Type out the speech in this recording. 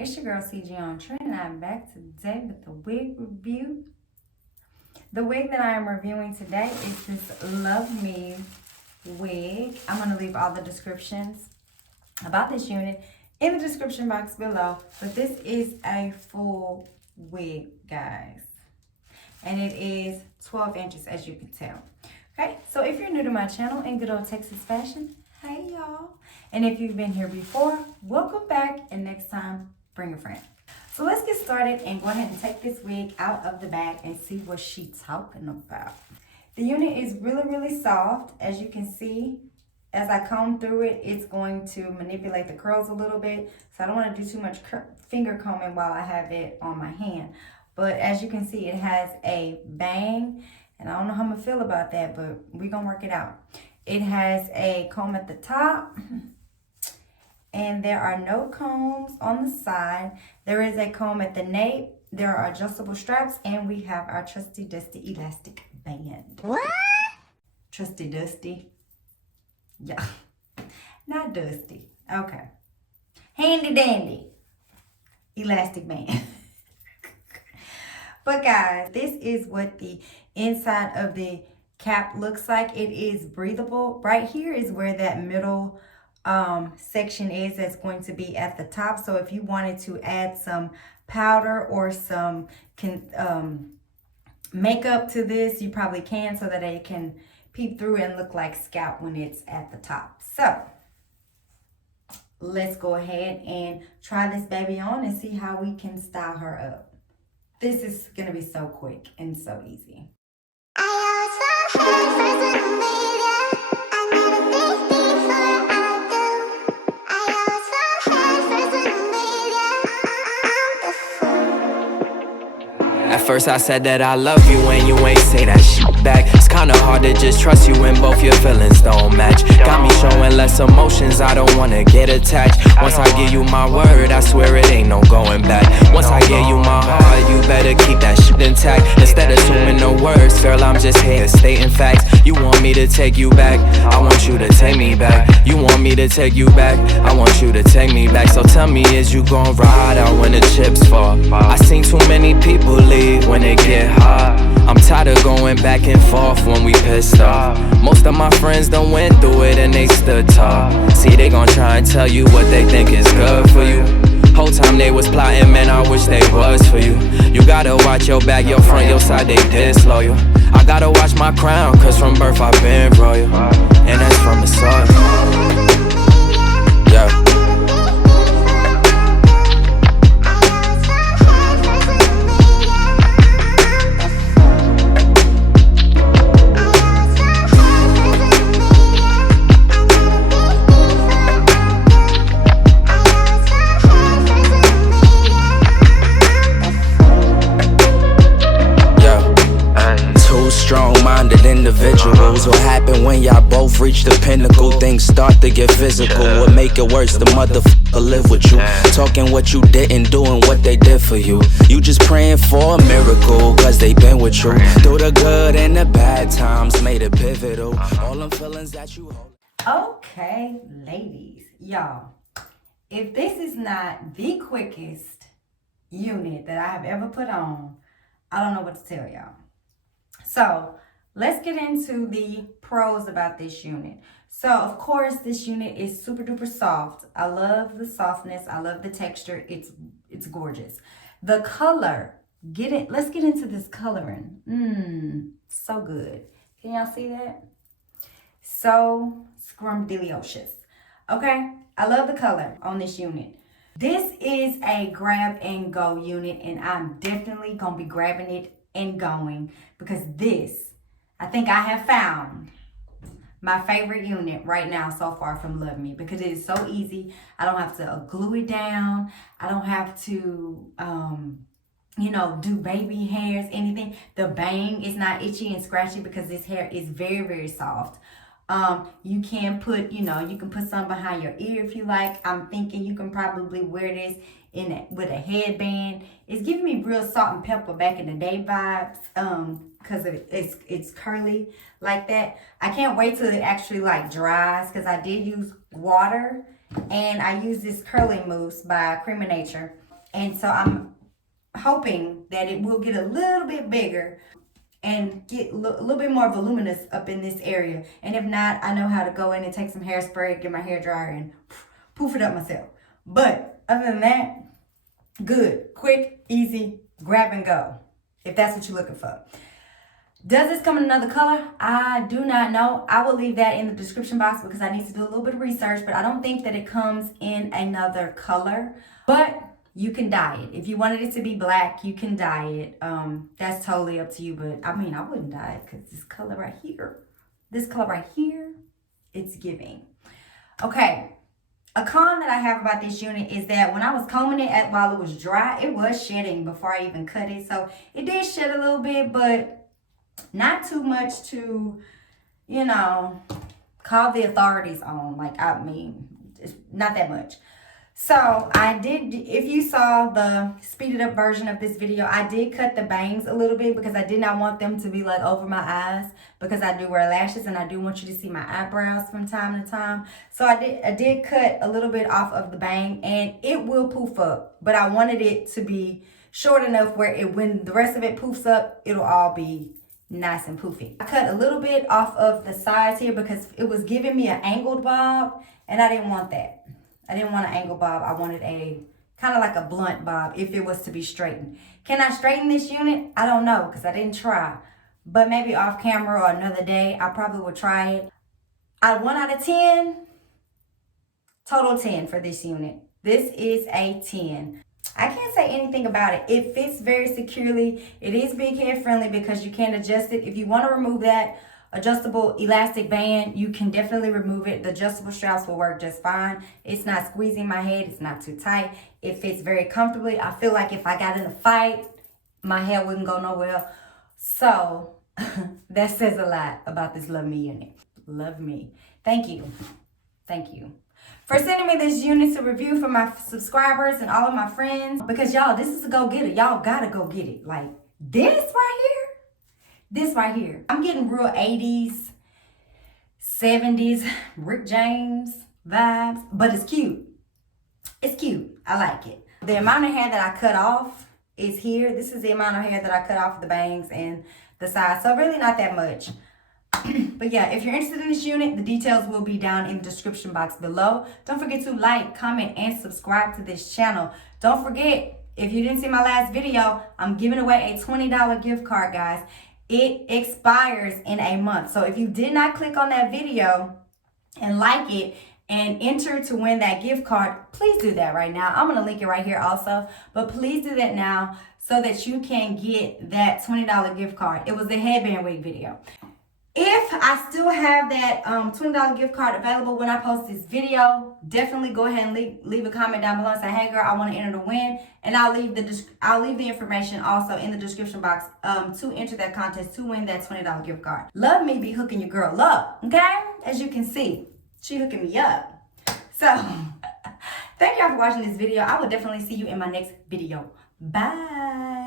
It's your girl CG OnTrend, and I'm back today with the wig review. The wig that I am reviewing today is this Luvme wig. I'm going to leave all the descriptions about this unit in the description box below, but this is a full wig, guys, and it is 12 inches, as you can tell. Okay, so if you're new to my channel in good old Texas fashion, hey y'all, and if you've been here before, welcome back, and next time bring a friend. So let's get started and go ahead and take this wig out of the bag and see what she's talking about. The unit is really soft. As you can see, as I comb through it, it's going to manipulate the curls a little bit, so I don't want to do too much finger combing while I have it on my hand. But as you can see, it has a bang, and I don't know how I'm gonna feel about that, but we're gonna work it out. It has a comb at the top, and there are no combs on the side. There is a comb at the nape. There are adjustable straps, and we have our trusty dusty elastic band. What? Trusty dusty? Yeah, not dusty. Okay. Handy dandy elastic band. But guys, this is what the inside of the cap looks like. It is breathable. Right here is where that middle section is that's going to be at the top. So if you wanted to add some powder or some makeup to this, you probably can, so that it can peep through and look like scalp when it's at the top. So let's go ahead and try this baby on and see how we can style her up. This is gonna be so quick and so easy. At first I said that I love you and you ain't say that shit back. It's kinda hard to just trust you when both your feelings don't match. Got me showing less emotions, I don't wanna get attached. Once I give you my word, I swear it ain't no going back. Once I give you my heart, you better keep that shit intact. Instead of assuming the words, girl, I'm just here stating facts. You want me to take you back, I want you to take me back. You want me to take you back, I want you to take me back. So tell me, is you gon' ride out when the chips fall? I seen too many people leave when it get hot. I'm tired of going back and forth when we pissed off. Most of my friends done went through it and they stood tall. See, they gon' try and tell you what they think is good for you. Whole time they was plotting, man, I wish they was for you. You gotta watch your back, your front, your side, they disloyal. I gotta watch my crown, cause from birth I've been royal, and that's from the soil. Yeah. Strong-minded individuals. What happen when y'all both reach the pinnacle? Things start to get physical. What make it worse, the motherfucker live with you, talking what you didn't do and what they did for you. You just praying for a miracle, cause they been with you through the good and the bad times, made it pivotal. All them feelings that you hold. Okay, ladies, y'all, if this is not the quickest unit that I have ever put on, I don't know what to tell y'all. So let's get into the pros about this unit. So of course, this unit is super duper soft. I love the softness. I love the texture. It's gorgeous. The color, let's get into this coloring. So good. Can y'all see that? So scrumdiddlyocious. Okay, I love the color on this unit. This is a grab and go unit, and I'm definitely gonna be grabbing it and going because this, I think I have found my favorite unit right now so far from Luvme because it is so easy. I don't have to glue it down. I don't have to, do baby hairs, anything. The bang is not itchy and scratchy because this hair is very, very soft. You can put, you can put some behind your ear if you like. I'm thinking you can probably wear this with a headband. It's giving me real salt and pepper back in the day vibes. Because it's curly like that. I can't wait till it actually dries because I did use water and I used this curly mousse by Cream of Nature. And so I'm hoping that it will get a little bit bigger and get a little bit more voluminous up in this area. And if not, I know how to go in and take some hairspray, get my hair dryer, and poof it up myself. But other than that, good, quick, easy, grab and go, if that's what you're looking for. Does this come in another color? I do not know. I will leave that in the description box because I need to do a little bit of research, but I don't think that it comes in another color. But you can dye it. If you wanted it to be black, you can dye it. That's totally up to you, but I wouldn't dye it because this color right here, it's giving. Okay. A con that I have about this unit is that when I was combing it while it was dry, it was shedding before I even cut it. So it did shed a little bit, but not too much to, call the authorities on. It's not that much. So I did, if you saw the speeded up version of this video, I did cut the bangs a little bit because I did not want them to be over my eyes because I do wear lashes and I do want you to see my eyebrows from time to time. So I did cut a little bit off of the bang and it will poof up, but I wanted it to be short enough where when the rest of it poofs up, it'll all be nice and poofy. I cut a little bit off of the sides here because it was giving me an angled bob and I didn't want that. I didn't want an angled bob. I wanted a kind of like a blunt bob if it was to be straightened. Can I straighten this unit? I don't know because I didn't try. But maybe off camera or another day, I probably would try it. 1 out of 10, total 10 for this unit. This is a 10. I can't say anything about it. It fits very securely. It is big head friendly because you can adjust it. If you want to remove that adjustable elastic band, you can definitely remove it. The adjustable straps will work just fine. It's not squeezing my head. It's not too tight. It fits very comfortably. I feel like if I got in a fight, my hair wouldn't go nowhere. So that says a lot about this Luvme unit. Luvme. Thank you. Thank you for sending me this unit to review for my subscribers and all of my friends. Because y'all, this is a go-getter. Y'all gotta go get it. Like this right here. This right here. I'm getting real 80s, 70s, Rick James vibes. But it's cute. It's cute. I like it. The amount of hair that I cut off is here. This is the amount of hair that I cut off the bangs and the sides. So really not that much. But yeah, if you're interested in this unit, the details will be down in the description box below. Don't forget to like, comment, and subscribe to this channel. Don't forget, if you didn't see my last video, I'm giving away a $20 gift card, guys. It expires in a month. So if you did not click on that video and like it and enter to win that gift card, please do that right now. I'm going to link it right here also. But please do that now so that you can get that $20 gift card. It was the headband wig video. If I still have that $20 gift card available when I post this video, definitely go ahead and leave a comment down below and say, hey girl, I want to enter to win. And I'll leave the information also in the description box to enter that contest to win that $20 gift card. Luvme be hooking your girl up, okay? As you can see, she hooking me up. So, thank y'all for watching this video. I will definitely see you in my next video. Bye.